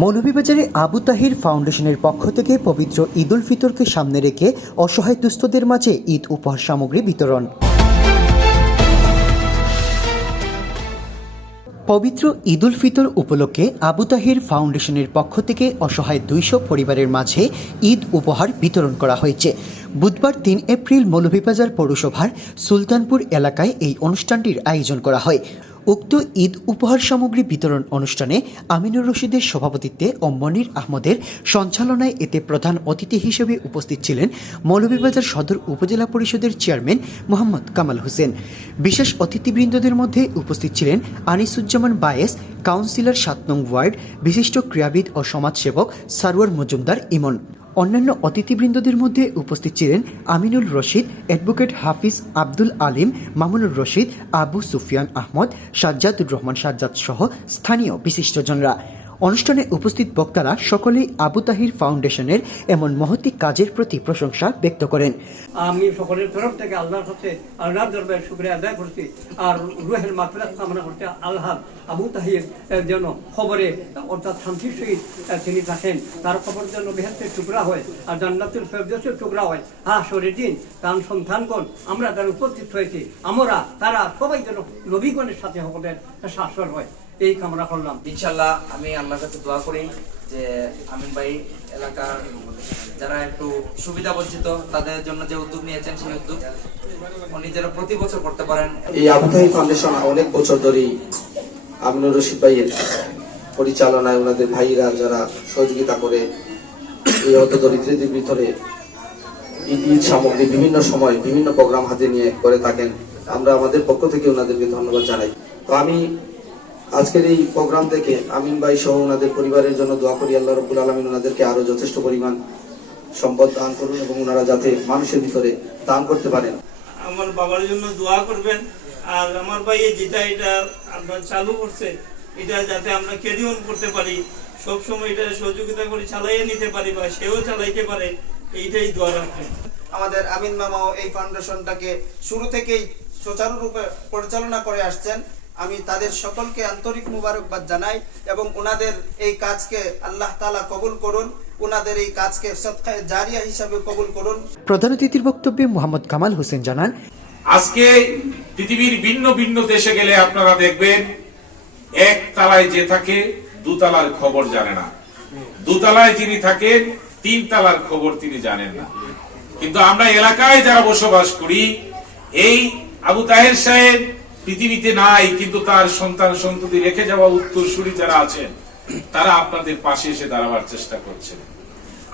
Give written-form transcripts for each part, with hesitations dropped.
মৌলভীবাজারে আবু তাহির ফাউন্ডেশনের পক্ষ থেকে পবিত্র ঈদ উল ফিতরকে সামনে রেখে অসহায় দুস্থদের মাঝে ঈদ উপহার সামগ্রী বিতরণ। পবিত্র ঈদ উল ফিতর উপলক্ষে আবু তাহির ফাউন্ডেশনের পক্ষ থেকে অসহায় 200 পরিবারের মাঝে ঈদ উপহার বিতরণ করা হয়েছে। বুধবার 3 এপ্রিল মৌলভীবাজার পৌরসভার সুলতানপুর এলাকায় এই অনুষ্ঠানটির আয়োজন করা হয়। উক্ত ঈদ উপহার সামগ্রী বিতরণ অনুষ্ঠানে আমিনুর রশিদের সভাপতিত্বে ও মনির আহমদের সঞ্চালনায় এতে প্রধান অতিথি হিসেবে উপস্থিত ছিলেন মৌলভীবাজার সদর উপজেলা পরিষদের চেয়ারম্যান মোহাম্মদ কামাল হোসেন। বিশেষ অতিথিবৃন্দদের মধ্যে উপস্থিত ছিলেন আনিসুজ্জামান বায়েস, কাউন্সিলর 7 নং ওয়ার্ড, বিশিষ্ট ক্রীড়াবিদ ও সমাজসেবক সারওয়ার মজুমদার ইমন। অন্যান্য অতিথিবৃন্দদের মধ্যে উপস্থিত ছিলেন আমিনুল রশিদ, অ্যাডভোকেট হাফিজ আব্দুল আলিম, মামুনুর রশিদ, আবু সুফিয়ান আহমদ, সাজ্জাদুর রহমান সাজ্জাদ সহ স্থানীয় বিশিষ্টজনরা। অনুষ্ঠানে উপস্থিত বক্তারা সকলেই আবু তাহির ফাউন্ডেশনের এমন মহতি কাজের প্রতি প্রশংসা ব্যক্ত করেন। আমি সকলের তরফ থেকে আল্লাহর কাছে আল্লাহর দরবারে শুকরিয়া আদায় করছি আর রুহের মাগফিরাত কামনা করতে আল্লাহ আবু তাহির যেন খবরে অর্থাৎ শান্তির সহিত তিনি থাকেন, তার খবর যেন বেহেশতের টুকরা হয় আর জান্নাতুল ফেরদৌসের টুকরা হয়। হাশরের দিন তার সন্তানগণ আমরা যারা উপস্থিত হয়েছি আমরা তারা সবাই যেন নবীগণের সাথে সকলের শাসর হয়, এই কামনা করলাম। ইনশাল্লাহ আমি আল্লাহর কাছে দোয়া করি যে আমিন ভাই এলাকার যারা একটু সুবিধা বঞ্চিত তাদের জন্য যে উদ্যোগ নিয়েছেন সেই উদ্যোগ উনি যেন প্রতি বছর করতে পারেন। এই আবু তাহির ফাউন্ডেশন অনেক বছর ধরেই আমিনুর রশিদ ভাইয়ের পরিচালনায় ওনাদের ভাইরা যারা সহযোগিতা করে এই অত দরিদ্রদের ভিতরে ঈদ সামগ্রী বিভিন্ন সময় বিভিন্ন প্রোগ্রাম হাতে নিয়ে করে থাকেন। আমরা আমাদের পক্ষ থেকে ওনাদেরকে ধন্যবাদ জানাই। তো আমি আজকের এই প্রোগ্রাম থেকে আমিন ভাই সহ ওনাদের পরিবারের জন্য দোয়া করি আল্লাহ রাব্বুল আলামিন ওনাদেরকে আরো যথেষ্ট পরিমাণ সম্পদ দান করুন এবং ওনারা যাতে মানুষের ভিতরে দান করতে পারেন। আমার বাবার জন্য দোয়া করবেন আর আমার ভাই যেটা এটা আমরা চালু করছে এটা যাতে আমরা ক্যারি অন করতে পারি, সবসময় এটা সহযোগিতা করে চালাইয়ে নিতে পারি বা সেও চালাইতে পারে, এইটাই দোয়া রাখবেন। আমাদের আমিন মামাও এই ফাউন্ডেশনটাকে শুরু থেকেই সুচারুরূপে পরিচালনা করে আসছেন। আমি তাদের সকলকে আন্তরিক মুবারকবাদ জানাই এবং ওনাদের এই কাজকে আল্লাহ তাআলা কবুল করুন, ওনাদের এই কাজকে সদকায়ে জারিয়া হিসাবে কবুল করুন। প্রধান অতিথির বক্তব্যে মোহাম্মদ কামাল হোসেন জানান, আজকে পৃথিবীর ভিন্ন ভিন্ন দেশে গেলে আপনারা দেখবেন এক তালায় যে থাকে দুতলার খবর জানে না, দুতলায় যিনি থাকেন 3 তালার খবর তিনি জানেন না। কিন্তু আমরা এলাকায় যারা বসবাস করি, এই আবু তাহের সাহেব পৃথিবীতে নাই কিন্তু তার সন্তান সন্ততি রেখে যাওয়া উত্তরসূরি যারা আছেন তারা আপনাদের পাশে এসে দাঁড়াবার চেষ্টা করছেন।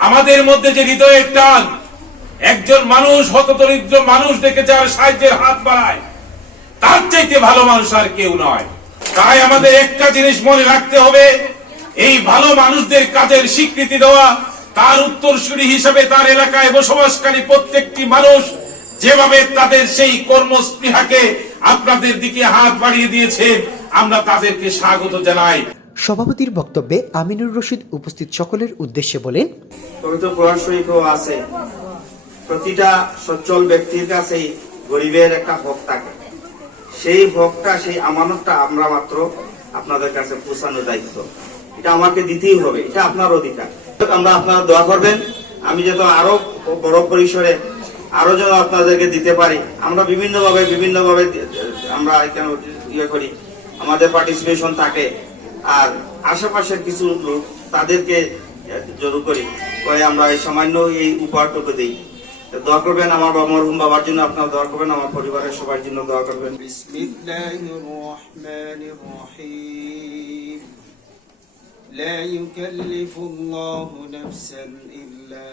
আমাদের মধ্যে যে হৃদয়ের টান, একজন মানুষ হতদরিদ্র মানুষ দেখে যার সাহায্যের হাত বাড়ায় তার চাইতে ভালো মানুষ আর কেউ নয়। তাই আমাদের একটা জিনিস মনে রাখতে হবে, এই ভালো মানুষদের কাজের স্বীকৃতি দেওয়া, তার উত্তরসূরি হিসেবে তার এলাকায় বসবাসকারী প্রত্যেকটি মানুষ যেভাবে তাদের সেই কর্মস্পৃহাকে আপনাদের দিকে হাত বাড়িয়ে দিয়েছে আমরা তাদেরকে স্বাগত জানাই। সভাপতির বক্তব্যে আমিনুর রশিদ উপস্থিত সকলের উদ্দেশ্যে বলেন, পবিত্র কোরআন শরীফেও আছে প্রতিটা সচ্ছল ব্যক্তির কাছেই গরিবের একটা হক থাকে, সেই হকটা সেই আমানতটা আমরা মাত্র আপনাদের কাছে পৌঁছানোর দায়িত্ব, এটা আমাকে দিতেই হবে, এটা আপনার অধিকার। আমরা আপনারা দোয়া করবেন আমি যাতে আরো বড় পরিসরে আরো যেন আপনাদেরকে দিতে পারি। আমরা বিভিন্ন ভাবে আমরা কেন ইয়ে করি, আমাদের পার্টিসিপেশন থাকে আর আশেপাশের কিছু লোক তাদেরকে জরুর করি করে আমরা এই সামান্য এই উপহারটুকু দিই। দোয়া করবেন আমার মরহুম বাবার জন্য, আপনারা দোয়া করবেন, আমার পরিবারের সবার জন্য দোয়া করবেন। বিসমিল্লাহির রহমানির রহিম। লা ইউকাল্লিফুল্লাহু নাফসান ইল্লা